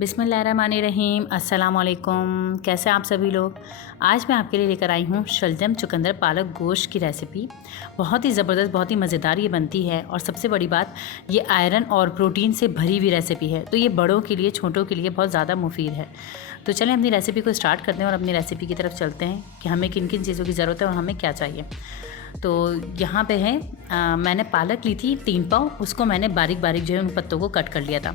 बिस्मिल्लाहिर्रहमानिर्रहीम। अस्सलाम वालेकुम। कैसे आप सभी लोग। आज मैं आपके लिए लेकर आई हूँ शलजम चुकंदर पालक गोश्त की रेसिपी। बहुत ही ज़बरदस्त, बहुत ही मज़ेदार ये बनती है और सबसे बड़ी बात ये आयरन और प्रोटीन से भरी हुई रेसिपी है, तो ये बड़ों के लिए, छोटों के लिए बहुत ज़्यादा मुफीद है। तो चलें अपनी रेसिपी को स्टार्ट करते हैं और अपनी रेसिपी की तरफ चलते हैं कि हमें किन किन चीज़ों की ज़रूरत है और हमें क्या चाहिए। तो यहाँ पे है मैंने पालक ली थी 3 पाव, उसको मैंने बारीक बारीक जो है उन पत्तों को कट कर लिया था।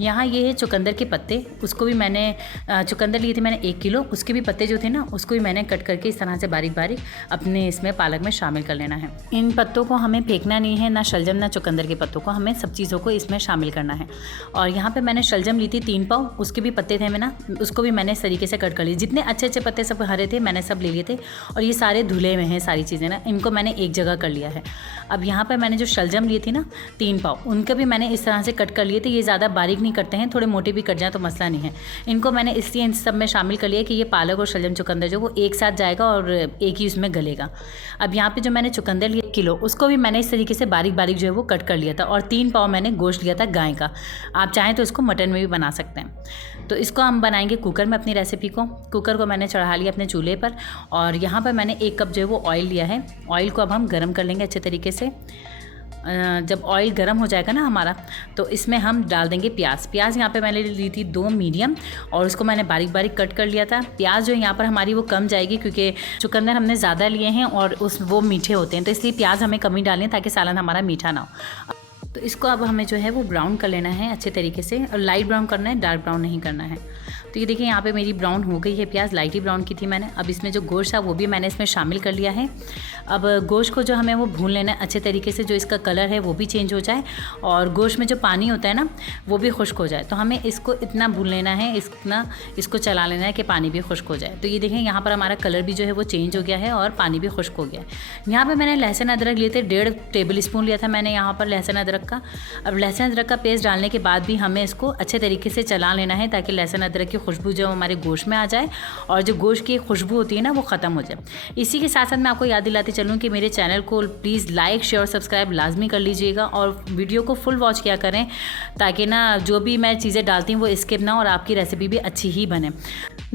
यहाँ ये है चुकंदर के पत्ते, उसको भी मैंने चुकंदर लिए थे मैंने 1 किलो, उसके भी पत्ते जो थे ना उसको भी मैंने कट करके इस तरह से बारीक बारीक अपने इसमें पालक में शामिल कर लेना है। इन पत्तों को हमें फेंकना नहीं है, ना शलजम ना चुकंदर के पत्तों को, हमें सब चीज़ों को इसमें शामिल करना है। और यहाँ पर मैंने शलजम ली थी 3 पाव, उसके भी पत्ते थे मैं ना, उसको भी मैंने इस तरीके से कट कर लिए। जितने अच्छे अच्छे पत्ते सब हरे थे मैंने सब ले लिए थे और ये सारे धुले हुए हैं सारी चीज़ें ना, इनको मैंने एक जगह कर लिया है। अब यहाँ पर मैंने जो शलजम ली थी ना 3 पाव, उनके भी मैंने इस तरह से कट कर लिए थे। ये ज़्यादा बारीक नहीं करते हैं, थोड़े मोटे भी कट जाए तो मसला नहीं है। इनको मैंने इसलिए इन सब में शामिल कर लिया कि ये पालक और शलजम चुकंदर जो वो एक साथ जाएगा और एक ही उसमें गलेगा। अब यहाँ पे जो मैंने चुकंदर लिया 1 किलो, उसको भी मैंने इस तरीके से बारीक बारीक जो है वो कट कर लिया था। और 3 पाव मैंने गोश्त लिया था गाय का, आप चाहें तो इसको मटन में भी बना सकते हैं। तो इसको हम बनाएंगे कुकर में अपनी रेसिपी को। कुकर को मैंने चढ़ा लिया अपने चूल्हे पर और यहाँ पर मैंने 1 कप जो है वो ऑयल लिया है। ऑयल को अब हम गर्म कर लेंगे अच्छे तरीके से। जब ऑयल गर्म हो जाएगा ना हमारा, तो इसमें हम डाल देंगे प्याज। प्याज यहाँ पे मैंने ली थी 2 मीडियम और उसको मैंने बारीक बारीक कट कर लिया था। प्याज जो यहाँ पर हमारी वो कम जाएगी क्योंकि चुकंदर हमने ज़्यादा लिए हैं और वो मीठे होते हैं, तो इसलिए प्याज हमें कम ही डालनी है ताकि सालन हमारा मीठा ना हो। तो इसको अब हमें जो है वो ब्राउन कर लेना है अच्छे तरीके से, और लाइट ब्राउन करना है, डार्क ब्राउन नहीं करना है। तो ये देखिए यहाँ पे मेरी ब्राउन हो गई है प्याज, लाइट ही ब्राउन की थी मैंने। अब इसमें जो गोश्त था वो भी मैंने इसमें शामिल कर लिया है। अब गोश्त को जो हमें वो भून लेना है अच्छे तरीके से, जो इसका कलर है वो भी चेंज हो जाए और गोश्त में जो पानी होता है ना वो भी खुश्क हो जाए। तो हमें इसको इतना भून लेना है, इसको चला लेना है कि पानी भी खुश्क हो जाए। तो ये देखें यहाँ पर हमारा कलर भी जो है वो चेंज हो गया है और पानी भी खुश्क हो गया है। यहाँ पर मैंने लहसुन अदरक लिए थे, 1.5 टेबल स्पून लिया था मैंने यहाँ पर लहसुन अदरक का। अब लहसुन अदरक का पेस्ट डालने के बाद भी हमें इसको अच्छे तरीके से चला लेना है ताकि लहसुन अदरक की खुशबू जो हमारे गोश्त में आ जाए और जो गोश्त की खुशबू होती है ना वो ख़त्म हो जाए। इसी के साथ साथ मैं आपको याद दिलाती चलूँ कि मेरे चैनल को प्लीज़ लाइक शेयर और सब्सक्राइब लाजमी कर लीजिएगा और वीडियो को फुल वॉच किया करें ताकि ना जो भी मैं चीज़ें डालती हूँ वो स्किप ना और आपकी रेसिपी भी अच्छी ही बने।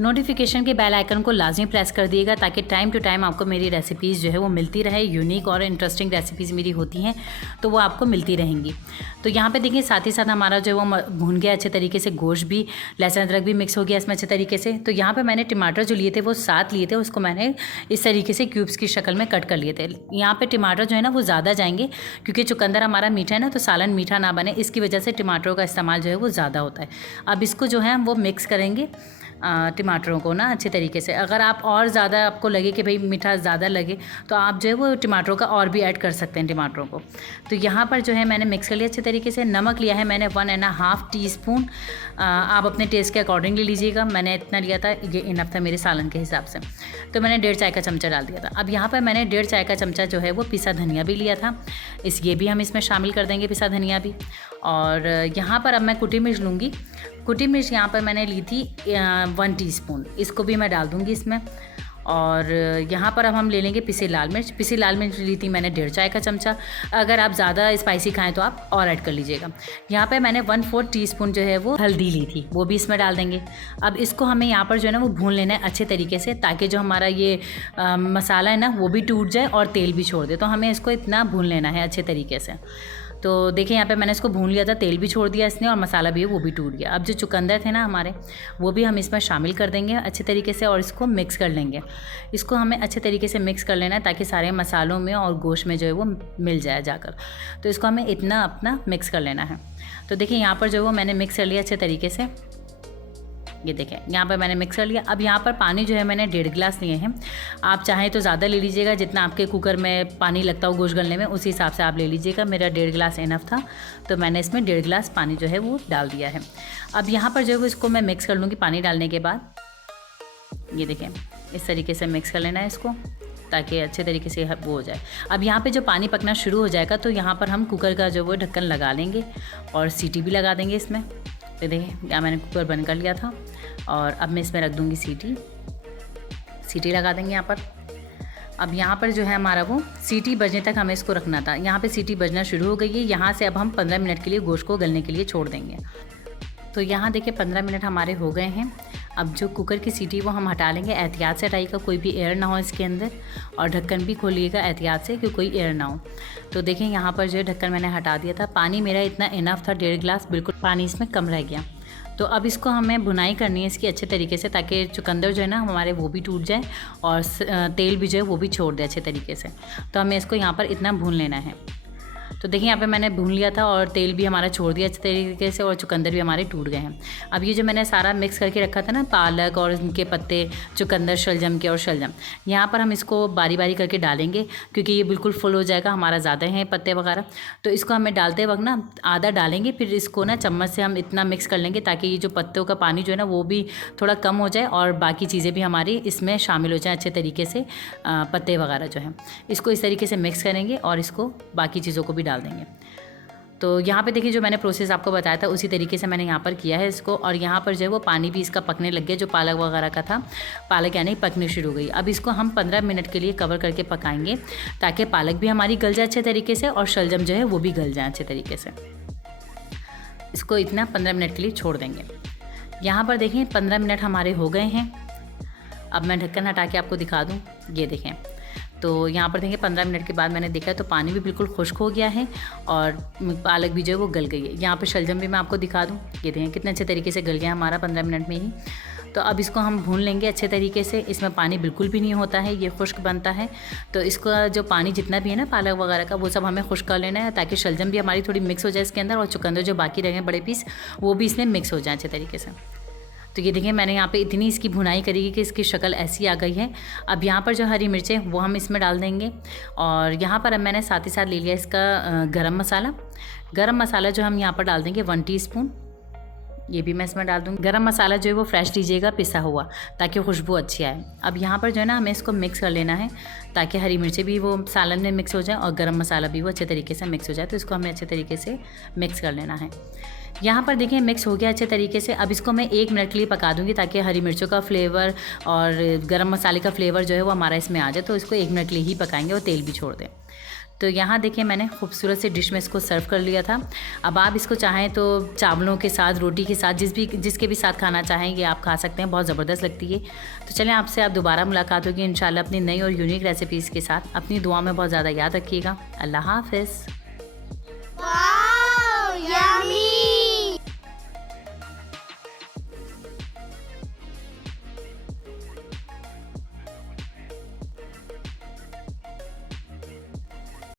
नोटिफिकेशन के बेल आइकन को लाजमी प्रेस कर दिएगा ताकि टाइम टू टाइम आपको मेरी रेसिपीज़ जो है वो मिलती रहे। यूनिक और इंटरेस्टिंग रेसिपीज़ मेरी होती हैं तो वो आपको मिलती रहेंगी। तो यहाँ पे देखिए साथ ही साथ हमारा जो है वो भून गया अच्छे तरीके से, गोश्त भी, लहसुन अदरक भी मिक्स हो गया इसमें अच्छे तरीके से। तो यहाँ पे मैंने टमाटर जो लिए थे वो 7 लिए थे, उसको मैंने इस तरीके से क्यूब्स की शक्ल में कट कर लिए थे। यहाँ पे टमाटर जो है ना वो ज़्यादा जाएंगे क्योंकि चुकंदर हमारा मीठा है ना, तो सालन मीठा ना बने, इसकी वजह से टमाटरों का इस्तेमाल जो है वो ज़्यादा होता है। अब इसको जो है हम वो मिक्स करेंगे टमाटरों को ना अच्छे तरीके से। अगर आप और ज़्यादा आपको लगे कि भाई मीठा ज़्यादा लगे तो आप जो है वो टमाटरों का और भी ऐड कर सकते हैं टमाटरों को। तो यहाँ पर जो है मैंने मिक्स कर लिया अच्छे तरीके से। नमक लिया है मैंने 1.5 टीस्पून, आप अपने टेस्ट के अकॉर्डिंग ले लीजिएगा। मैंने इतना लिया था, ये इनफ था मेरे सालन के हिसाब से। तो मैंने 1.5 चाय का चमचा डाल दिया था। अब यहाँ पर मैंने 1.5 चाय का चमचा जो है वो पिसा धनिया भी लिया था, ये भी हम इसमें शामिल कर देंगे, पिसा धनिया भी। और यहाँ पर अब मैं कुटी मिर्च लूँगी। कुटी मिर्च यहाँ पर मैंने ली थी 1 टीस्पून, इसको भी मैं डाल दूँगी इसमें। और यहाँ पर अब हम ले लेंगे पिसी लाल मिर्च। पिसी लाल मिर्च ली थी मैंने 1.5 चाय का चमचा। अगर आप ज़्यादा स्पाइसी खाएं तो आप और ऐड कर लीजिएगा। यहाँ पे मैंने 1/4 टीस्पून जो है वो हल्दी ली थी, वो भी इसमें डाल देंगे। अब इसको हमें यहाँ पर जो है ना वो भून लेना है अच्छे तरीके से ताकि जो हमारा ये मसाला है ना वो भी टूट जाए और तेल भी छोड़ दे। तो हमें इसको इतना भून लेना है अच्छे तरीके से। तो देखिए यहाँ पे मैंने इसको भून लिया था, तेल भी छोड़ दिया इसने और मसाला भी है वो भी टूट गया। अब जो चुकंदर थे ना हमारे वो भी हम इसमें शामिल कर देंगे अच्छे तरीके से और इसको मिक्स कर लेंगे। इसको हमें अच्छे तरीके से मिक्स कर लेना है ताकि सारे मसालों में और गोश्त में जो है वो मिल जाए जाकर। तो इसको हमें इतना अपना मिक्स कर लेना है। तो देखिए यहाँ पर जो है वो मैंने मिक्स कर लिया अच्छे तरीके से। ये देखें यहाँ पर मैंने मिक्स कर लिया। अब यहाँ पर पानी जो है मैंने 1.5 गिलास लिए हैं, आप चाहें तो ज़्यादा ले लीजिएगा, जितना आपके कुकर में पानी लगता हो गोश्त गलने में उसी हिसाब से आप ले लीजिएगा। मेरा 1.5 गिलास इनफ था तो मैंने इसमें 1.5 गिलास पानी जो है वो डाल दिया है। अब यहाँ पर जो है वो इसको मैं मिक्स कर लूँगी पानी डालने के बाद। ये देखें इस तरीके से मिक्स कर लेना है इसको ताकि अच्छे तरीके से वो हो जाए। अब यहाँ पे जो पानी पकना शुरू हो जाएगा तो यहाँ पर हम कुकर का जो वो ढक्कन लगा लेंगे और सीटी भी लगा देंगे इसमें। तो देखिए यहाँ मैंने कुकर बंद कर लिया था और अब मैं इसमें रख दूँगी सीटी लगा देंगे यहाँ पर। अब यहाँ पर जो है हमारा वो सीटी बजने तक हमें इसको रखना था। यहाँ पे सीटी बजना शुरू हो गई है। यहाँ से अब हम 15 मिनट के लिए गोश्त को गलने के लिए छोड़ देंगे। तो यहाँ देखिए 15 मिनट हमारे हो गए हैं। अब जो कुकर की सीटी वो हम हटा लेंगे। एहतियात से हटाइएगा, कोई भी एयर ना हो इसके अंदर, और ढक्कन भी खोलिएगा एहतियात से कि कोई एयर ना हो। तो देखें यहाँ पर जो है ढक्कन मैंने हटा दिया था। पानी मेरा इतना इनफ था, 1.5 गिलास, बिल्कुल पानी इसमें कम रह गया। तो अब इसको हमें भुनाई करनी है इसकी अच्छे तरीके से, ताकि चुकंदर जो है ना हमारे वो भी टूट जाए और तेल भी जो है वो भी छोड़ दे अच्छे तरीके से। तो हमें इसको यहाँ पर इतना भून लेना है। तो देखिए यहाँ पे मैंने भून लिया था और तेल भी हमारा छोड़ दिया अच्छे तरीके से, और चुकंदर भी हमारे टूट गए हैं। अब ये जो मैंने सारा मिक्स करके रखा था ना, पालक और इनके पत्ते, चुकंदर, शलजम के और शलजम, यहाँ पर हम इसको बारी बारी करके डालेंगे, क्योंकि ये बिल्कुल फुल हो जाएगा, हमारा ज़्यादा है पत्ते वगैरह। तो इसको हमें डालते वक्त ना आधा डालेंगे, फिर इसको ना चम्मच से हम इतना मिक्स कर लेंगे ताकि ये जो पत्तों का पानी जो है ना वो भी थोड़ा कम हो जाए और बाकी चीज़ें भी हमारी इसमें शामिल हो जाएँ अच्छे तरीके से, पत्ते वगैरह जो हैं। इसको इस तरीके से मिक्स करेंगे और इसको बाकी चीज़ों को भी डाल देंगे। तो यहाँ पे देखिए जो मैंने प्रोसेस आपको बताया था उसी तरीके से मैंने यहाँ पर किया है इसको, और यहाँ पर जो है वो पानी भी इसका पकने लग गया, जो पालक वगैरह का था, पालक यानी पकनी शुरू हो गई। अब इसको हम 15 मिनट के लिए कवर करके पकाएंगे, ताकि पालक भी हमारी गल जाए अच्छे तरीके से और शलजम जो है वो भी गल जाए अच्छे तरीके से। इसको इतना 15 मिनट के लिए छोड़ देंगे। यहाँ पर देखें 15 मिनट हमारे हो गए हैं। अब मैं ढक्कन हटा के आपको दिखा दूँ, ये देखें। तो यहाँ पर देखिए 15 मिनट के बाद मैंने देखा तो पानी भी बिल्कुल खुश्क हो गया है और पालक भी जो है वो गल गई है। यहाँ पर शलजम भी मैं आपको दिखा दूँ, ये देखें कितने अच्छे तरीके से गल गया हमारा 15 मिनट में ही। तो अब इसको हम भून लेंगे अच्छे तरीके से। इसमें पानी बिल्कुल भी नहीं होता है, ये खुश्क बनता है। तो इसका जो पानी जितना भी है ना पालक वगैरह का, वो सब हमें खुश्क कर लेना है, ताकि शलजम भी हमारी थोड़ी मिक्स हो जाए इसके अंदर, और चुकंदर जो बाकी रह गए बड़े पीस वो भी इसमें मिक्स हो जाए अच्छे तरीके से। तो ये देखिए मैंने यहाँ पे इतनी इसकी भुनाई करी कि इसकी शक्ल ऐसी आ गई है। अब यहाँ पर जो हरी मिर्चें वो हम इसमें डाल देंगे, और यहाँ पर अब मैंने साथ ही साथ ले लिया इसका गरम मसाला। गरम मसाला जो हम यहाँ पर डाल देंगे 1 टीस्पून, ये भी मैं इसमें डाल दूँगी। गरम मसाला जो है वो फ्रेश लीजिएगा, पिसा हुआ, ताकि खुशबू अच्छी आए। अब यहाँ पर जो है ना हमें इसको मिक्स कर लेना है, ताकि हरी मिर्चें भी वो सालन में मिक्स हो जाए और गरम मसाला भी वो अच्छे तरीके से मिक्स हो जाए। तो इसको हमें अच्छे तरीके से मिक्स कर लेना है। यहाँ पर देखिए मिक्स हो गया अच्छे तरीके से। अब इसको मैं 1 मिनट के लिए पका दूँगी, ताकि हरी मिर्चों का फ्लेवर और गरम मसाले का फ्लेवर जो है वो हमारा इसमें आ जाए। तो इसको 1 मिनट के लिए ही पकाएंगे और तेल भी छोड़ दें। तो यहाँ देखिए मैंने खूबसूरत से डिश में इसको सर्व कर लिया था। अब आप इसको चाहें तो चावलों के साथ, रोटी के साथ, जिसके भी साथ खाना चाहें ये आप खा सकते हैं, बहुत ज़बरदस्त लगती है। तो चलें आपसे आप दोबारा मुलाकात होगी इंशाल्लाह अपनी नई और यूनिक रेसिपीज़ के साथ। अपनी दुआ में बहुत ज़्यादा याद रखिएगा। अल्लाह हाफ़िज़।